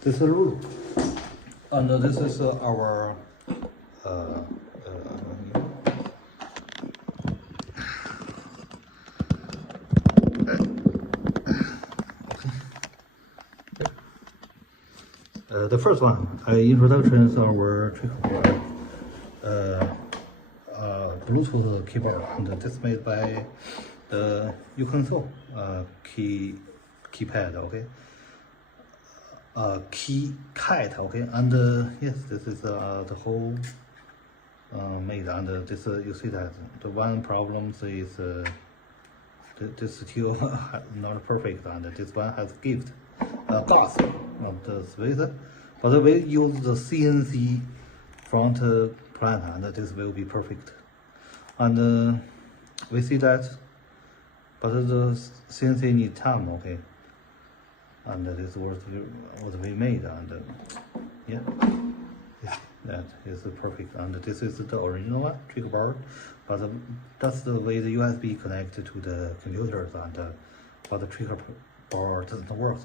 this is root, and this is our uh, the first one, introduction is our Trackpad, Bluetooth keyboard, and this is made by the uConsole keypad, okay, keycat, okay, and yes, this is the whole made, and this you see that the one problem is this still not perfect, and this one has gift gas of the Swiss, but we use the CNC front plant, and this will be perfect. And we see that, but the CNC need time, okay. And this was what we made, and yeah, that is perfect. And this is the original one, Trackpad, but that's the way the USB connected to the computers, and but the Trackpad doesn't work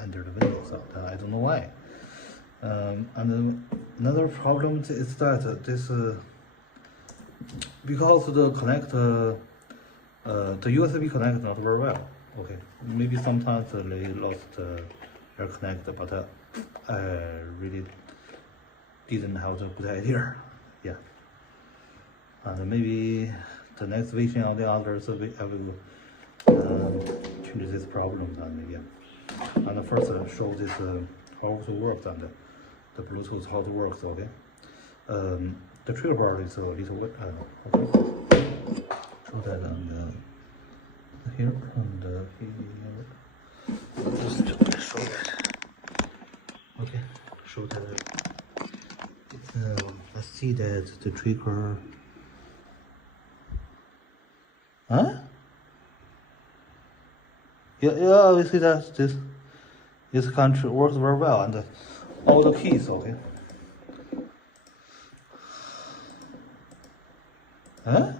under the Windows, so I don't know why. And another problem is that this because the connector, the USB connector not very well. Okay, maybe sometimes they lost their connector, but I really didn't have the good idea. Yeah, and maybe the next version of the others I will change this problem, and yeah. And first show this how it works, and the Bluetooth how it works. Okay, the Trackpad is a little bit okay. Show that and here and here. Just show that. Okay, show that. Let's see that the trigger. Huh? Yeah, we see that this country works very well, and all the keys, okay. Huh?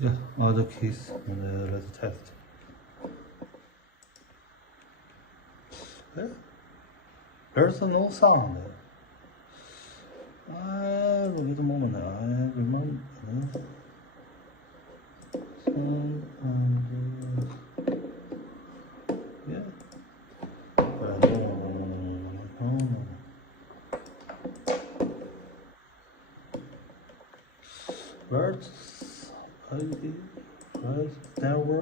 Yeah, all the keys, and let's test. There's no sound. Wait a moment, I remember. Yeah. Where's never?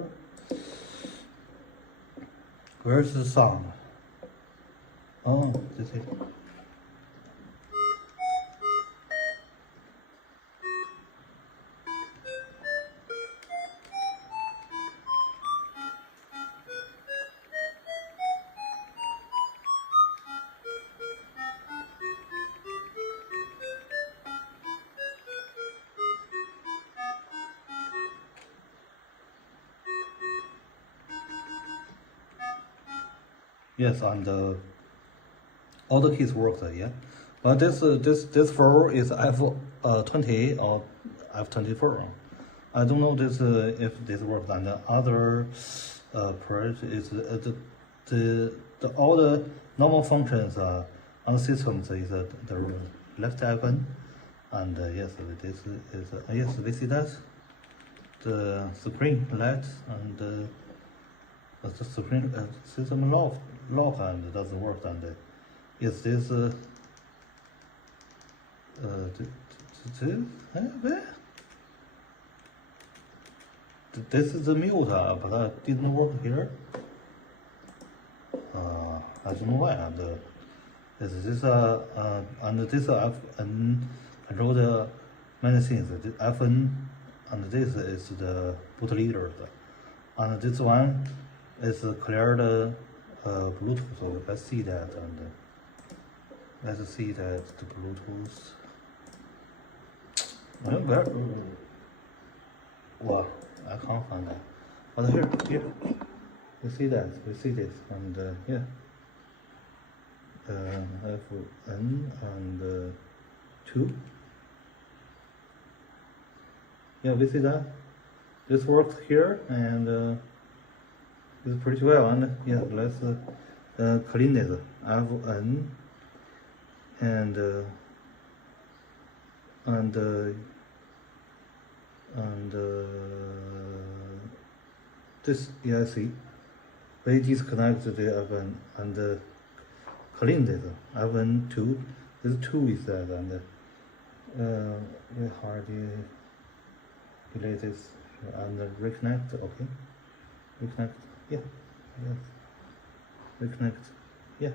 Where's the sound? Oh, this is. Yes, and all the keys work, yeah. But this phone is F20 or F24. I don't know this if this works. And the other part is the all the normal functions on the system is the left icon, and yes, this is yes, we see that the screen light and the screen system lock and doesn't work, and yes, this this is the mute, but it didn't work here. I don't know why. And this and this FN, I wrote many things. The FN and this is the boot leader, and this one is cleared Bluetooth. So let's see that, and let's see that the Bluetooth. Well, I can't find that. But here, we see that, we see this, and yeah, FN and 2. yeah, we see that this works here, and it's pretty well. And yeah, let's clean it. Fn and this, yeah, see, we disconnect the Fn and clean it. Fn2, this 2 is that, and we hardly delete this and reconnect. Okay, reconnect. Yeah, yes, reconnect. Yeah,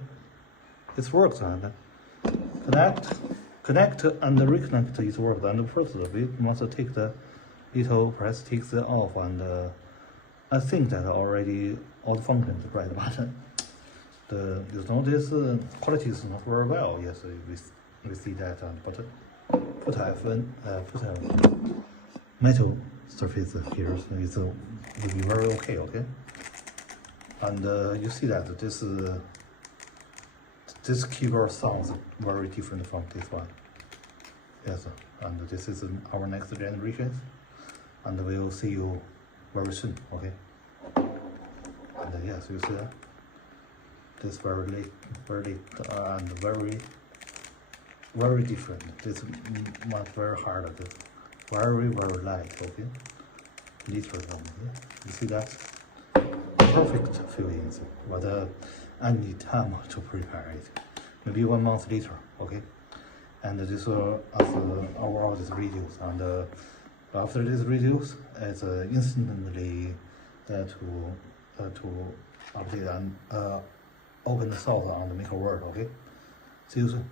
it works. And connect and reconnect is worked. And first we must take the little press takes it off, and I think that already all the functions right, but you know, this quality is not very well. Yes, we see that, but put a metal surface here, so it will be very okay. Okay, and you see that this keyboard sounds very different from this one. Yes, and this is our next generation, and we will see you very soon. Okay, and yes, you see that this very late, and very different. This not very hard, this very light. Okay, literally. Okay? You see that perfect feelings, but I need time to prepare it. Maybe 1 month later. Okay, and this after all these videos, and after these videos, it's instantly to update and open the source on the maker world. Okay, see you soon.